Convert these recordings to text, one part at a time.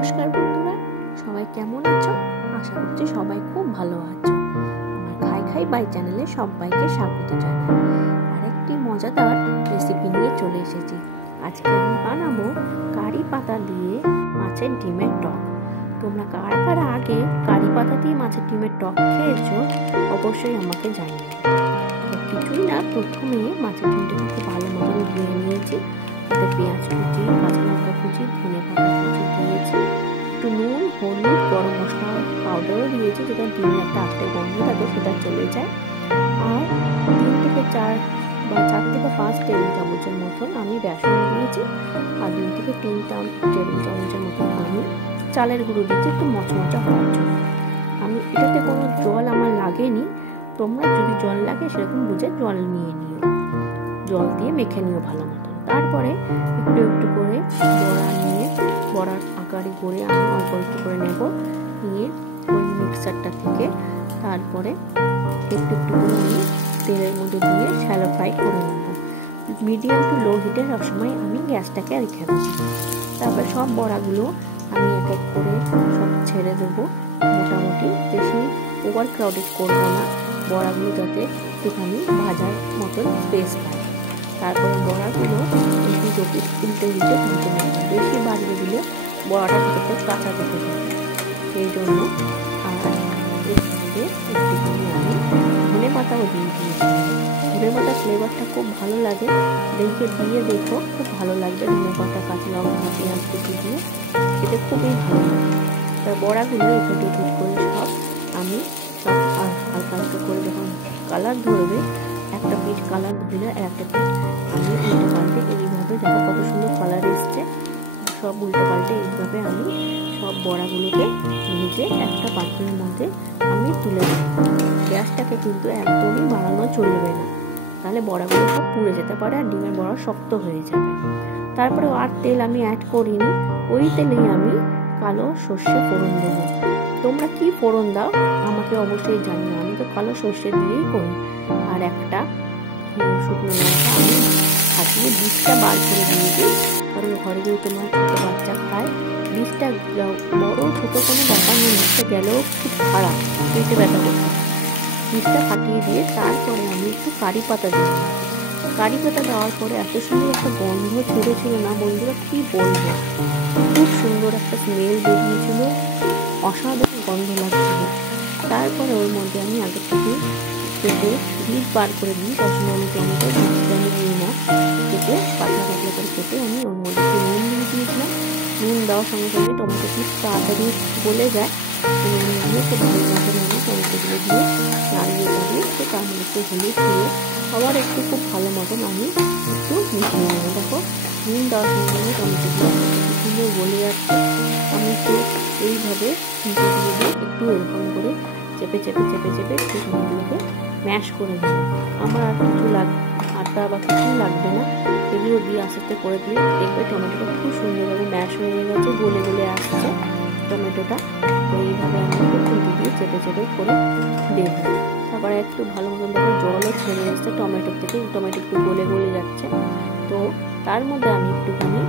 নমস্কার বন্ধুরা, সবাই কেমন আছো? আশা করছি সবাই খুব ভালো আছো। আমার খাই খাই বাই চ্যানেলে সবাইকে স্বাগত জানাই। আরেকটি মজাদার রেসিপি নিয়ে চলে এসেছি। আজকে আমি বানাবো কারি পাতা দিয়ে মাছের ডিমের টক। তোমরা কারা কারা আগে কারি পাতা দিয়ে মাছের ডিমের টক খেয়েছো অবশ্যই আমাকে জানিও। কিছুই না, প্রথমে মাছের ডিমটাকে খুব ভালো মতন ধুয়ে নিয়েছি। তাতে পেঁয়াজ কুচি, কাঁচা লঙ্কা কুচি, ধনে পাতা কুচি দিয়েছি, একটু নুন, হলুদ, গরম মশলা পাউডারও দিয়েছি, যেটা ডিমের একটা আটটা গন্ধ থাকে সেটা চলে যায়। আর 3 থেকে 4 বা 4 থেকে 5 টেবিল চামচের মতন আমি বেসন দিয়েছি। আর 2 থেকে 3 টেবিল চামচের মতন আমি চালের গুঁড়ো দিয়েছি, একটু মচমচা হওয়ার জন্য। আমি এটাতে কোনো জল আমার লাগেনি। তোমরা যদি জল লাগে সেরকম বুঝে জল নিয়ে নিও, জল দিয়ে মেখে নিও ভালো মতো। তারপরে একটু একটু করে বড়া নিয়ে বড়ার আকারে করে আমি অল্প অল্প করে নেব, নিয়ে ওই মিক্সারটা থেকে তারপরে একটু একটু করে আমি তেলের মধ্যে দিয়ে শ্যালো ফ্রাই করে নেব। মিডিয়াম টু লো হিটে সবসময় আমি গ্যাসটাকে রেখে দেবো। তারপরে সব বড়াগুলো আমি এক এক করে সব ছেড়ে দেবো। মোটামুটি বেশি ওভার ক্রাউডেড করবো না, বড়াগুলো যাতে একটুখানি ভাজার মতন স্পেস পায়। তারপরে বড়াগুলো উল্টে উল্টে ভেজে নেব। বেশি বাড়িয়ে দিলে বড়াটা থেকে কাঁচা যেতে পারে, সেই জন্য। আর এর মধ্যে একটুখানি আমি ধনে পাতাও দিয়ে দিয়েছি। ধনে পাতার ফ্লেভারটা খুব ভালো লাগে, দিয়ে দেখো, খুব ভালো লাগবে। ধনে পাতা, কাঁচা লঙ্কা, পেঁয়াজ কুচি দিয়ে খেতে খুবই ভালো লাগে। তার বড়াগুলো একটু করে সব আমি সব হালকা হালকা করে যখন কালার ধরবে, একটা পিঠ কালার ধরলে একটা পিঠ আমি উল্টে পাল্টে এইভাবে দেখো কত সুন্দর কালার এসছে। সব উল্টে পাল্টে এইভাবে আমি সব বড়াগুলোকে ভেজে একটা পাত্রের মধ্যে আমি তুলে দেব। গ্যাসটাকে কিন্তু একদমই বাড়ানো চলবে না, তাহলে বড়াগুলো সব পুড়ে যেতে পারে আর ডিমের বড়া শক্ত হয়ে যাবে। তারপরে আর তেল আমি অ্যাড করিনি, ওই তেলেই আমি কালো সর্ষে ফোড়ন দেবো। তোমরা কি ফোড়ন দাও আমাকে অবশ্যই জানিও, আমি তো কালো সর্ষে দিয়েই করি। আর একটা শুকনো লঙ্কা আমি ফাটিয়ে বীজটা বার করে দিয়েছি, কারণ ঘরে যেহেতু তোমার ছোটো বাচ্চা খায়, বীজটা বড় ছোটো কোনো ব্যাপার নেই, বীজটা গেলেও খুব খারাপ, পেটে ব্যথা করতে হয়। বীজটা ফাটিয়ে দিয়ে তারপরে আমি একটু কারি পাতা দিয়েছি। কারি পাতা দেওয়ার পরে এত সুন্দর একটা গন্ধ ছেড়েছিল না বন্ধুরা, কি বলবো, খুব সুন্দর একটা স্মেল বেরিয়েছিল, অসাধারণ গন্ধ লাগছিল। তারপরে ওর মধ্যে আমি আগে থেকে কেটে বীজ বার করে দিই, রসমালাই টমেটো বীজটা আমি নিই না, কেটে পাতলা পাতলা করে কেটে আমি ওর মধ্যে একটু নুন দিয়ে দিয়েছিলাম। নুন দেওয়ার সঙ্গে সঙ্গে টমেটো খুব তাড়াতাড়ি গলে যায়। নুন দিয়ে খুব ভালো মতো আমি টমেটোগুলো দিয়ে নাড়িয়ে দিয়ে একটু তার মধ্যে একটু হলুদ দিয়ে আবার একটু খুব ভালো মতন আমি একটু মিশিয়ে নেবো। দেখো নুন দেওয়ার সঙ্গে সঙ্গে টমেটোগুলো সুন্দর গলে যাচ্ছে। আমি একটু এইভাবে মিশিয়ে দিয়ে একটু এরকম করে চেপে চেপে চেপে চেপে একটু টমেটোগুলোকে ম্যাশ করে নেব। আমার আর কিছু আটা বা কিছু লাগবে না, এগুলো দিয়ে আস্তে আস্তে করে দিয়ে দেখবে টমেটোটা খুব সুন্দরভাবে ম্যাশ হয়ে গেছে, গলে গলে আসছে টমেটোটা। তো এইভাবে আমি একটু দিয়ে চেপে চেপে করে দেব। তারপরে একটু ভালো মতন দেখো জলও ছেড়ে এসছে টমেটোর থেকে, টমেটো একটু গলে গলে যাচ্ছে। তো তার মধ্যে আমি একটুখানি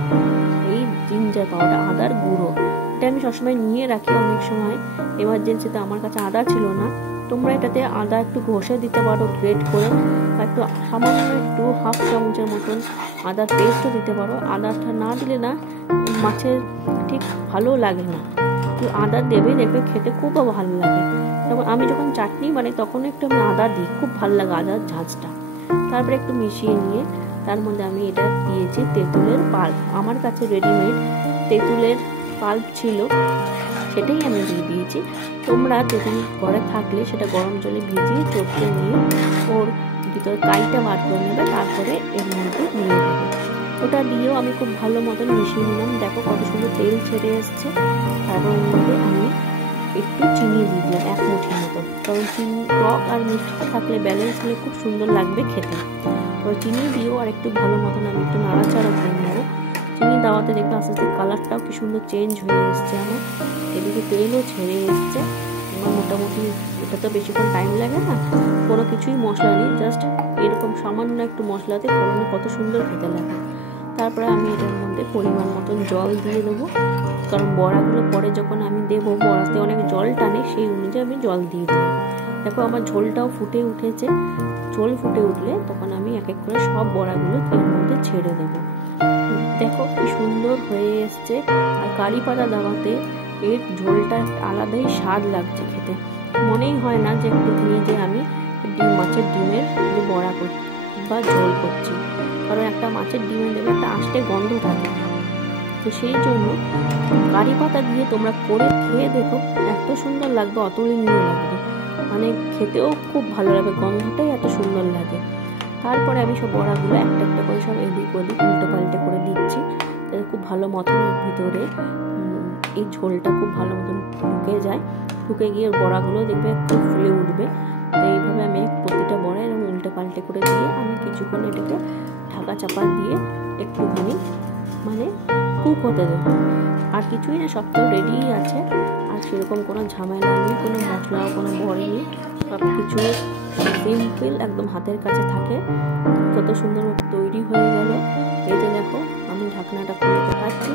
এই জিঞ্জার পাউডার, আদার গুঁড়ো, এটা আমি সবসময় নিয়ে রাখি। অনেক সময় এমার্জেন্সিতে আমার কাছে আদা ছিল না, তোমরা এটাতে আদা একটু ঘষে দিতে পারো গ্রেট করে, বা একটু সামান্য একটু হাফ চামচের মতন আদার পেস্টও দিতে পারো। আদাটা না দিলে না মাছের ঠিক ভালো লাগে না, তো আদা দেবে, দেখবে খেতে খুব ভালো লাগে। তখন আমি যখন চাটনি বানাই তখন একটু আমি আদা দিই, খুব ভালো লাগে আদার ঝাঁঝটা। তারপরে একটু মিশিয়ে নিয়ে তার মধ্যে আমি এটা দিয়েছি তেঁতুলের পাল্প। আমার কাছে রেডিমেড তেঁতুলের পাল্প ছিল, সেটাই আমি দিয়ে দিয়েছি। তোমরা তেঁতুল ঘরে থাকলে সেটা গরম জলে ভিজিয়ে চটকে নিয়ে ওর ভিতর কাইটা বার করে নেবে, তারপরে এর মধ্যে দিয়ে দেবে। ওটা দিয়েও আমি খুব ভালো মতন মিশিয়ে নিলাম। দেখো কত সুন্দর তেল ছেড়ে এসছে। তারপর ওর মধ্যে আমি একটু চিনি দিয়ে দিলাম, 1 মুঠি মতো, কারণ চিনি টক আর মিষ্টি থাকলে ব্যালেন্স হলে খুব সুন্দর লাগবে খেতে। ওই চিনি দিয়েও আর একটু ভালো মতন আমি একটু নাড়াচাড়া করে নেবো। চিনি দেওয়াতে দেখবে আস্তে আস্তে কালারটাও কি সুন্দর চেঞ্জ হয়ে এসছে আমার, এদিকে তেলও ছেড়ে এসছে। আমার মোটামুটি এটা তো বেশিক্ষণ টাইম লাগে না, কোনো কিছুই মশলা নেই, জাস্ট এরকম সামান্য একটু মশলাতে ফোড়নে কত সুন্দর খেতে লাগে। তারপরে আমি এটার মধ্যে পরিমাণ মতন জল দিয়ে দেবো, কারণ বড়াগুলো পরে যখন আমি দেবো বড়াতে অনেক জল টানে, সেই অনুযায়ী আমি জল দিয়ে দিলাম। দেখো আমার ঝোলটাও ফুটে উঠেছে। ঝোল ফুটে উঠলে তখন আমি এক এক করে সব বড়াগুলো তেলের মধ্যে ছেড়ে দেবো। দেখো কি সুন্দর হয়ে এসছে। আর কারি পাতা দেওয়াতে এর ঝোলটা আলাদাই স্বাদ লাগছে খেতে। মনেই হয় না যে একটুখানি যে আমি মাছের ডিমের যে বড়া করছি বা ঝোল করছি, কারণ একটা মাছের ডিমের দেবে একটা আষ্টে গন্ধ থাকে। তো সেই জন্য কারি পাতা দিয়ে তোমরা করে খেয়ে দেখো, এত সুন্দর লাগবে, অতুলনীয় লাগবে, মানে খেতেও খুব ভালো লাগবে, গন্ধটাই এত সুন্দর লাগে। তারপরে আমি সব বড়াগুলো একটা একটা করে সব এদিক ওদিক উল্টো পাল্টে করে দিচ্ছি, খুব ভালো মতন ভিতরে এই ঝোলটা খুব ভালো মতন ঢুকে যায়। ঢুকে গিয়ে বড়াগুলো দেখবে একটু ফুলে উঠবে। তো এইভাবে আমি প্রতিটা বড়া এরকম উল্টে পাল্টে করে দিয়ে আমি কিছুক্ষণ এটাকে ঢাকা চাপা দিয়ে একটুখানি মানে কুক হতে দেবো। আর কিছুই না, সব তো রেডিই আছে। আর সেরকম কোনো ঝামেলা নেই, কোনো মশলাও কোনো পড়েনি, সব কিছু সিম্পল একদম হাতের কাছে থাকে। কত সুন্দর তৈরি হয়ে গেল। এই যে দেখো আমি ঢাকনাটা খুলে দেখাচ্ছি,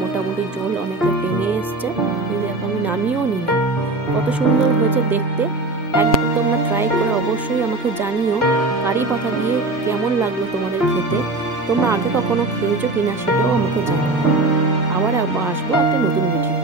মোটামুটি ঝোল অনেকটা টেনে এসছে। এই দেখো আমি নামিয়েও নিলাম, কত সুন্দর হয়েছে দেখতে। একবার তোমরা ট্রাই করে অবশ্যই আমাকে জানিও কারি পাতা দিয়ে কেমন লাগলো তোমাদের খেতে। তোমরা আগে কখনো খেয়েছো কিনা সেটাও আমাকে জানিও। আবার আসবো একটা নতুন ভিডিও।